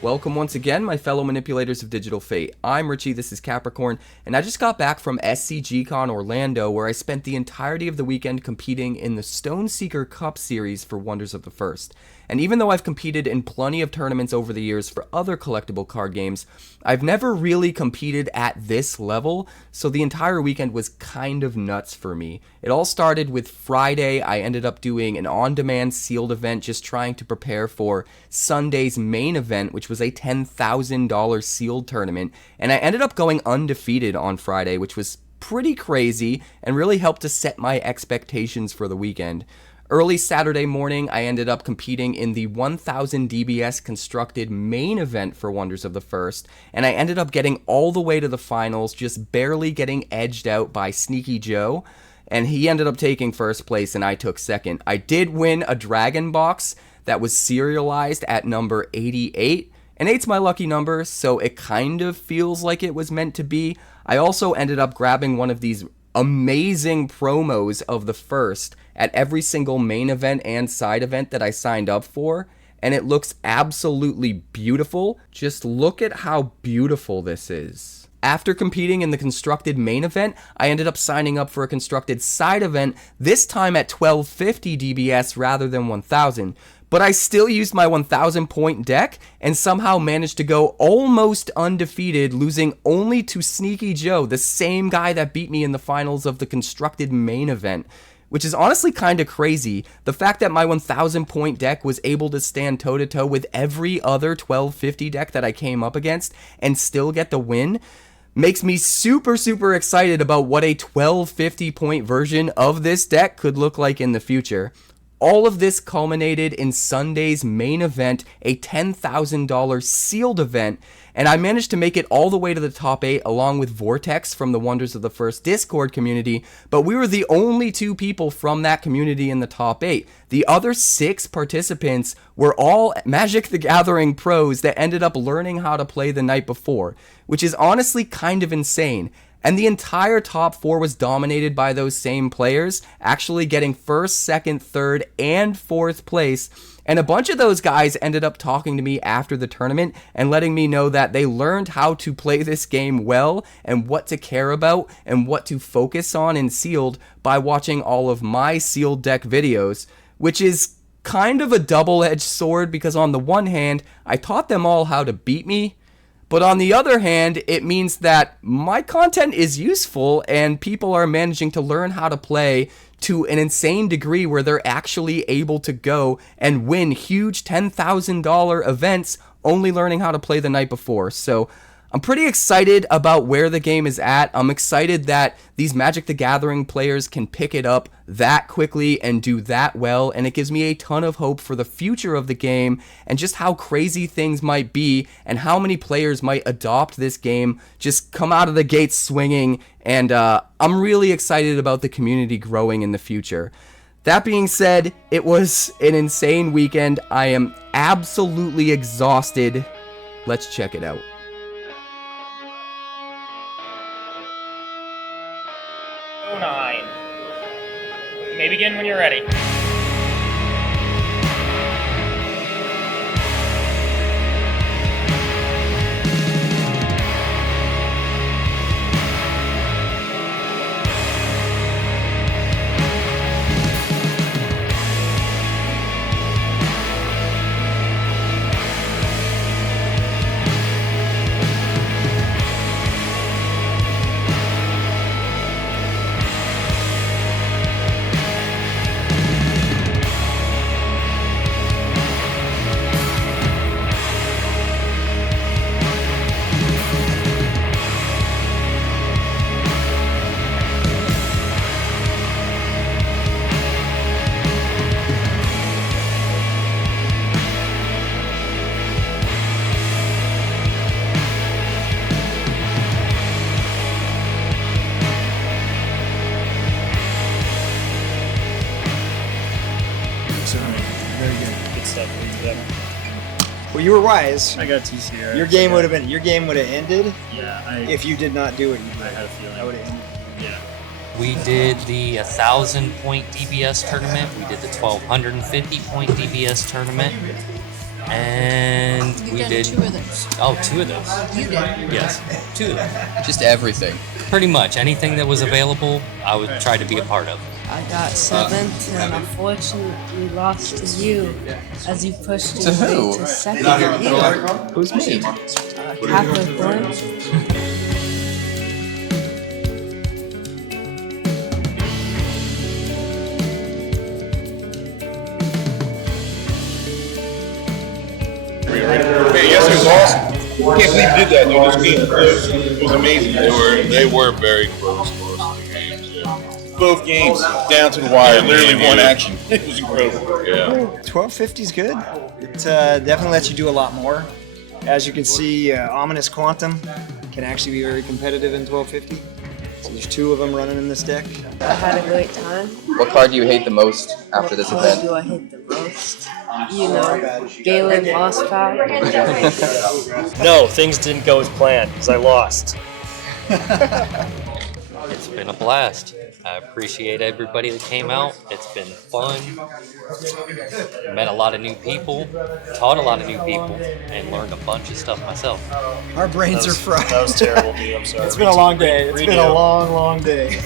Welcome once again, my fellow manipulators of digital fate. I'm Richie, this is Capricorn, and I just got back from SCG Con Orlando, where I spent the entirety of the weekend competing in the Stoneseeker Cup series for Wonders of the First. And even though I've competed in plenty of tournaments over the years for other collectible card games, I've never really competed at this level, so the entire weekend was kind of nuts for me. It all started with Friday. I ended up doing an on-demand sealed event, just trying to prepare for Sunday's main event, which was a $10,000 sealed tournament, and I ended up going undefeated on Friday, which was pretty crazy and really helped to set my expectations for the weekend. Early Saturday morning, I ended up competing in the 1000 DBS constructed main event for Wonders of the First, and I ended up getting all the way to the finals, just barely getting edged out by Sneaky Joe, and he ended up taking first place and I took second. I did win a Dragon Box that was serialized at number 88, and 8's my lucky number, so it kind of feels like it was meant to be. I also ended up grabbing one of these amazing promos of the first at every single main event and side event that I signed up for, and it looks absolutely beautiful. Just look at how beautiful this is. After competing in the constructed main event, I ended up signing up for a constructed side event, this time at 1250 DBS rather than 1000. But I still used my 1000 point deck and somehow managed to go almost undefeated, losing only to Sneaky Joe, the same guy that beat me in the finals of the constructed main event. Which is honestly kind of crazy. The fact that my 1000 point deck was able to stand toe to toe with every other 1250 deck that I came up against and still get the win makes me super excited about what a 1250 point version of this deck could look like in the future. All of this culminated in Sunday's main event, a $10,000 sealed event, and I managed to make it all the way to the top 8 along with Vortex from the Wonders of the First Discord community, but we were the only 2 people from that community in the top 8. The other 6 participants were all Magic the Gathering pros that ended up learning how to play the night before, which is honestly kind of insane. And the entire top 4 was dominated by those same players, actually getting 1st, 2nd, 3rd, and 4th place. And a bunch of those guys ended up talking to me after the tournament and letting me know that they learned how to play this game well and what to care about and what to focus on in sealed by watching all of my sealed deck videos, which is kind of a double-edged sword because on the one hand, I taught them all how to beat me, but on the other hand, it means that my content is useful and people are managing to learn how to play to an insane degree where they're actually able to go and win huge $10,000 events only learning how to play the night before. So I'm pretty excited about where the game is at. I'm excited that these Magic the Gathering players can pick it up that quickly and do that well, and it gives me a ton of hope for the future of the game and just how crazy things might be and how many players might adopt this game, just come out of the gates swinging, and I'm really excited about the community growing in the future. That being said, it was an insane weekend. I am absolutely exhausted. Let's check it out. You may begin when you're ready. Well, you were wise. I got 𝑇𝑒𝑟𝑟𝑎𝑛𝑐𝑒. Your game would have ended. Yeah, if you did not do it. I had a feeling. I would have ended. Yeah. We did the 1,000 point DBS tournament. We did the 1,250 point DBS tournament. and we did 2 of those. Oh, 2 of those. You did. Yes, 2 of them. Just everything. Pretty much anything that was available, I would try to be a part of. I got 7th and unfortunately lost to you as you pushed To your way who? to 2nd. You, Who's me? Capricorn. Yes, it was awesome. I can't believe you did that, though. This game close. It was amazing. They were very close most of the games. Yeah. Both games down to the wire, literally one action. It was incredible. Yeah. 1250 is good. It definitely lets you do a lot more. As you can see, Ominous Quantum can actually be very competitive in 1250. So there's 2 of them running in this deck. I had a great time. What card do you hate the most after this What event? do I hate the most? You know, Galen lost power. No, things didn't go as planned because I lost. It's been a blast. I appreciate everybody that came out. It's been fun. Met a lot of new people, taught a lot of new people, and learned a bunch of stuff myself. Our brains are fried. That was terrible, dude. I'm sorry. It's been a long day. It's been a long, long day.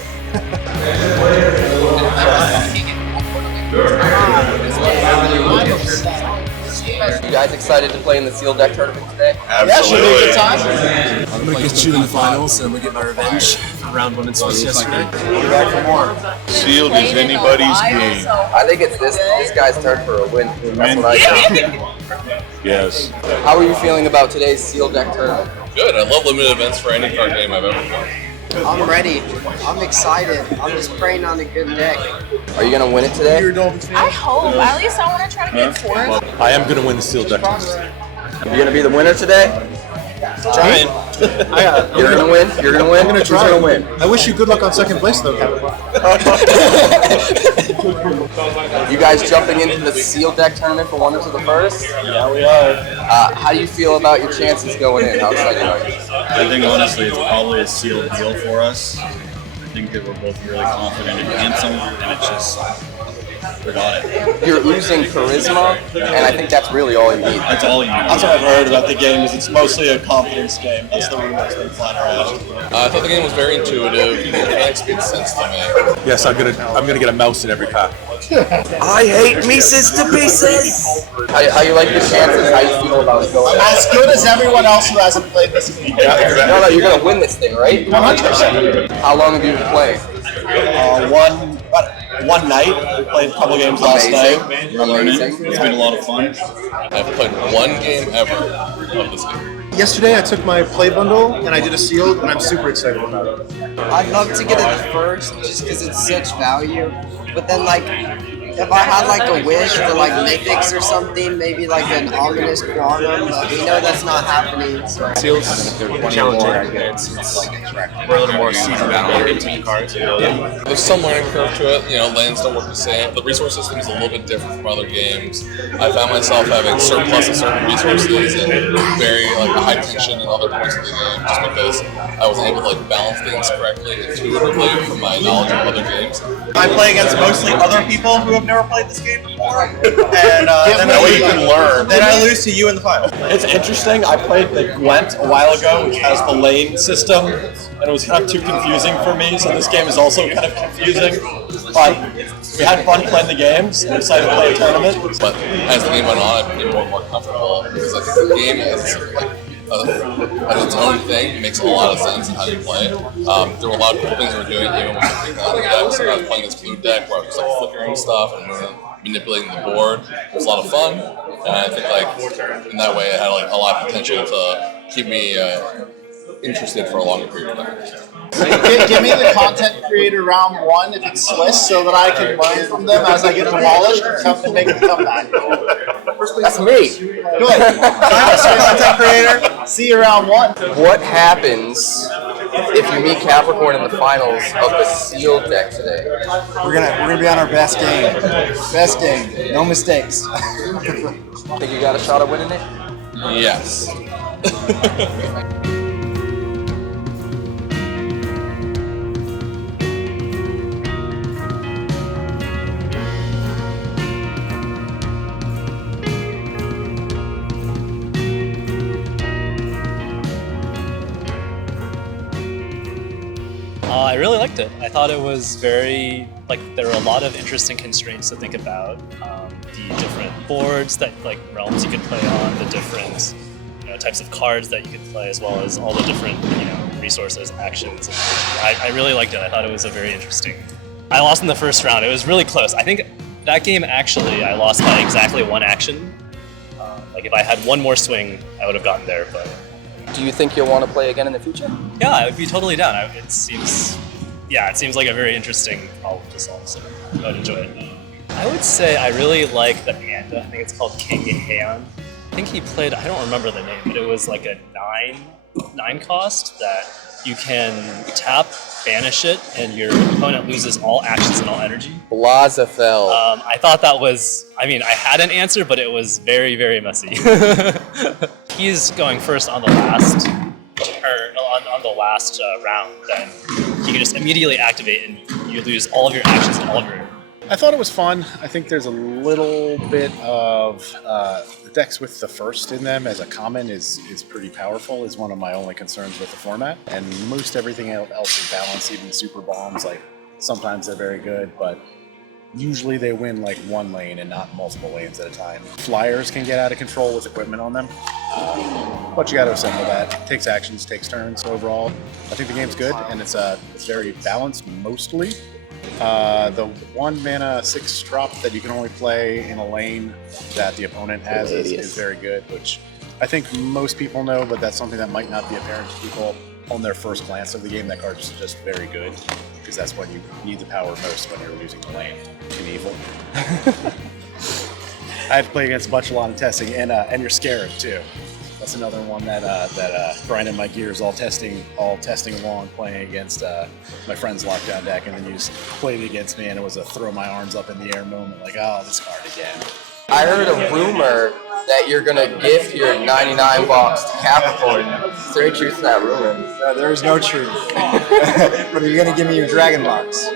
You guys excited to play in the sealed deck tournament today? Absolutely. I'm gonna get you in the finals, and I'm gonna get my revenge for round 1 in Swiss yesterday. Sealed is anybody's game. I think it's this guy's turn for a win. That's what I think. Yes. How are you feeling about today's sealed deck tournament? Good. I love limited events for any card game I've ever played. I'm ready. I'm excited. I'm just praying on a good deck. Are you gonna win it today? I hope. At least I want to try to get 4th. I am gonna win the sealed deck test. You gonna be the winner today? Trying. You're gonna win? You're gonna win? I'm gonna try. Who's gonna win? I wish you good luck on 2nd place, though, Kevin. You guys jumping into the sealed deck tournament for Wonders of the First? Yeah, we are. How do you feel about your chances going in? How excited are you? I think honestly it's probably a sealed deal for us. I think that we're both really confident in Anthem, and it's just, we got it. You're losing charisma, and I think that's really all you need. That's all you need. That's what I've heard about the game, is it's mostly a confidence game. That's the rumor that's been flying around. I thought the game was very intuitive. The mechanics made sense to me. Yes, I'm gonna get a mouse in every pack. I hate Mises to pieces! How you like your chances? How you feel about it going? As good as everyone else who hasn't played this game. No, you're gonna win this thing, right? 100%. How long have you been playing? One night. We played a couple games last night. We're learning. It's been a lot of fun. I've played one game ever of this game. Yesterday, I took my play bundle and I did a sealed, and I'm super excited about it. I'd love to get it first just because it's such value. But then, like, if I had like a wish for like mythics or something, maybe like an ominous quantum, but we know that's not happening. So. Seals challenging. We're a little more seasoned out here into the cards. There's some learning curve to it. You know, lands don't work the same. The resource system is a little bit different from other games. I found myself having surplus of certain resources and very like high tension in other points of the game, just because I wasn't able to like balance things correctly intuitively from my knowledge of other games. I play against mostly other people who have never played this game before, and then that way you can learn. Then I lose to you in the final. It's interesting. I played the Gwent a while ago, which has the lane system, and it was kind of too confusing for me. So this game is also kind of confusing, but we had fun playing the games. I'm excited to play a tournament. But as the game went on, I became more and more comfortable because I think the game is like as its own thing makes a lot of sense in how you play it. There were a lot of cool things we were doing even when we were picking out the decks. I was playing this blue deck where I was just like flickering stuff and manipulating the board. It was a lot of fun, and I think like in that way it had like a lot of potential to keep me interested for a longer period of time. Give me the content creator round 1 if it's Swiss, so that I can learn from them as I get demolished and come to make a comeback. That's me. Good. Content creator. See you round 1. What happens if you meet Capricorn in the finals of the sealed deck today? We're gonna be on our best game. Best game. No mistakes. Think you got a shot at winning it? Yes. really liked it. I thought it was very, like, there were a lot of interesting constraints to think about. The different boards that, like, realms you could play on, the different, types of cards that you could play, as well as all the different, resources, actions. I really liked it. I thought it was a very interesting. I lost in the first round. It was really close. I think that game, actually, I lost by exactly one action. Like, if I had one more swing, I would have gotten there, but... Do you think you'll want to play again in the future? Yeah, I would be totally down. It seems like a very interesting problem to solve, so I would enjoy it. I would say I really like the panda. I think it's called King Heian. I think he played, I don't remember the name, but it was like a 9 cost that you can tap, banish it, and your opponent loses all actions and all energy. Blazafel. I thought that was, I had an answer, but it was very, very messy. He's going first on the last turn, on the last round, then you can just immediately activate and you lose all of your actions and all of your... I thought it was fun. I think there's a little bit of the decks with the first in them as a common is pretty powerful, is one of my only concerns with the format. And most everything else is balanced, even the super bombs, like sometimes they're very good, but usually they win like one lane and not multiple lanes at a time. Flyers can get out of control with equipment on them, but you got to assemble that. It takes actions, takes turns. Overall, I think the game's good, and it's very balanced mostly. The 1 mana 6 drop that you can only play in a lane that the opponent has is very good, which I think most people know, but that's something that might not be apparent to people on their first glance of the game. That card is just very good, because that's when you need the power most, when you're losing the lane. 𝐿. I've played against a bunch of lot of testing, and your Scarab too. That's another one that grinded my gears all testing along, playing against my friend's lockdown deck, and then you just played against me, and it was a throw my arms up in the air moment, like, oh, this card again. I heard a rumor that you're gonna gift your 99 box to Capricorn. Is there any truth to that rumor? No, there is no truth. But are you gonna give me your dragon box?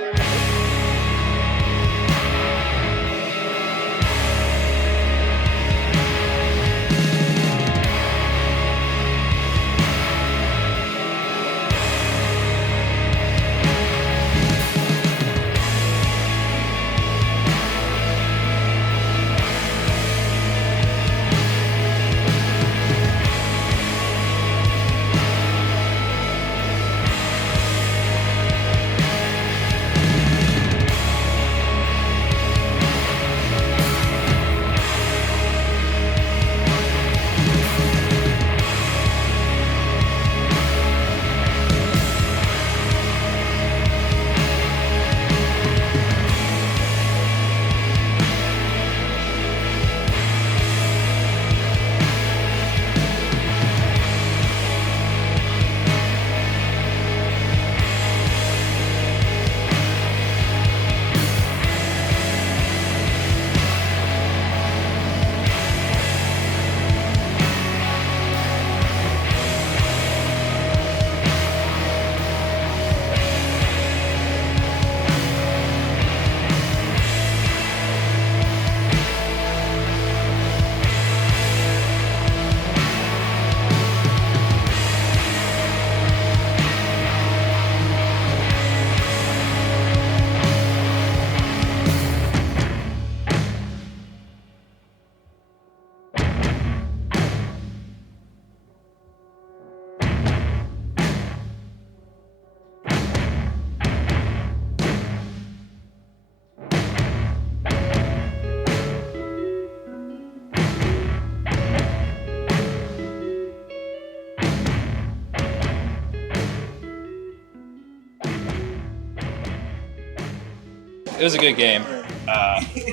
It was a good game.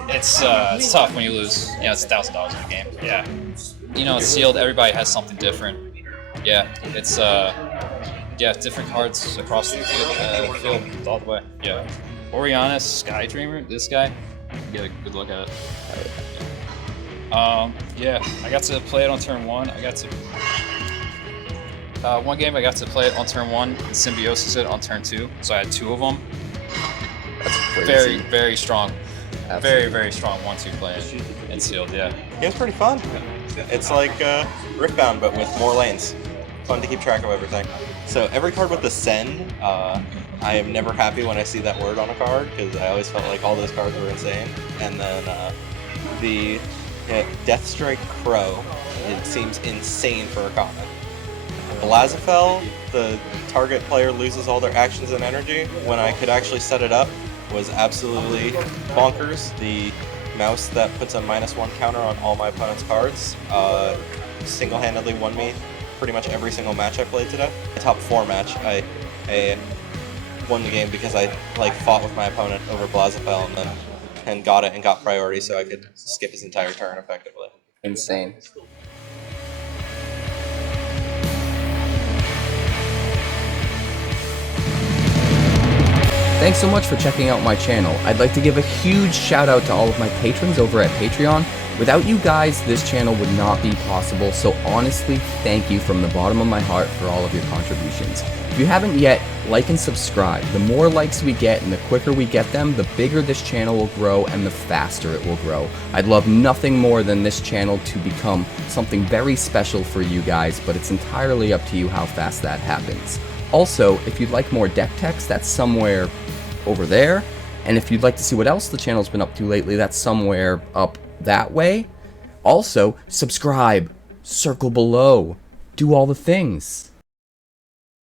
It's tough when you lose. It's $1,000 in a game. Yeah. It's sealed. Everybody has something different. Yeah. It's different cards across the field all the way. Yeah. Oriana, Sky Dreamer. This guy. Get a good look at it. Yeah. I got to play it on turn 1. I got to. One game I got to play it on turn 1 and Symbiosis it on turn 2. So I had 2 of them. That's crazy. Very, very strong. Absolutely. Very, very strong 1-2 play and sealed, yeah. Game's pretty fun. It's like Riftbound, but with more lanes. Fun to keep track of everything. So every card with the send, I am never happy when I see that word on a card because I always felt like all those cards were insane. And then the Deathstrike Crow, it seems insane for a common. Blaziphel, the target player loses all their actions and energy. When I could actually set it up, was absolutely bonkers. The mouse that puts a -1 counter on all my opponent's cards single-handedly won me pretty much every single match I played today. My top 4 match, I won the game because I fought with my opponent over Blaziphel and got it and got priority so I could skip his entire turn effectively. Insane. Thanks so much for checking out my channel. I'd like to give a huge shout out to all of my patrons over at Patreon. Without you guys, this channel would not be possible, so honestly, thank you from the bottom of my heart for all of your contributions. If you haven't yet, like and subscribe. The more likes we get and the quicker we get them, the bigger this channel will grow and the faster it will grow. I'd love nothing more than this channel to become something very special for you guys, but it's entirely up to you how fast that happens. Also, if you'd like more deck text, that's somewhere over there. And if you'd like to see what else the channel's been up to lately, that's somewhere up that way. Also, subscribe, circle below, do all the things.